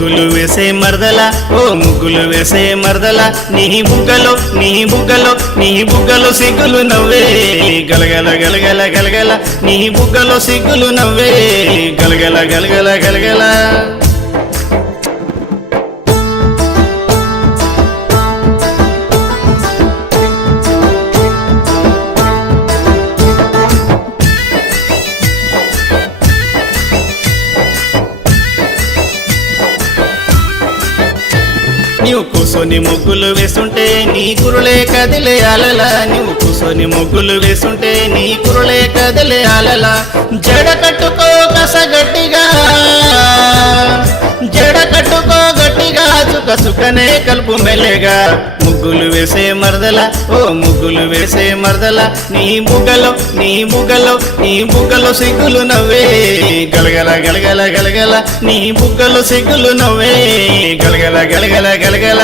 ముగ్గులు వేసే మరదల ఓ ముగ్గులు వేసే మరదల నీ బుగ్గలో సిగ్గులు నవ్వే గలగల గలగల గలగల నీ బుగ్గలో సిగ్గులు నవ్వే గలగల గలగల గలగల నీవు కూసోని ముగ్గులు వేస్తుంటే నీ కురులే కదిలే అలల నీవు కూసోని ముగ్గులు వేస్తుంటే నీ కురులే కదిలే అలల జడ కట్టుకో కసగట్టిగా సుకనే కలుపు మెల్లెగా ముగ్గులు వేసే మరదల ఓ ముగ్గులు వేసే మరదల నీ బుగ్గలో సిగ్గులు నవ్వే గలగల గలగల గలగల నీ బుగ్గలో సిగ్గులు నవ్వే గలగల గలగల గలగల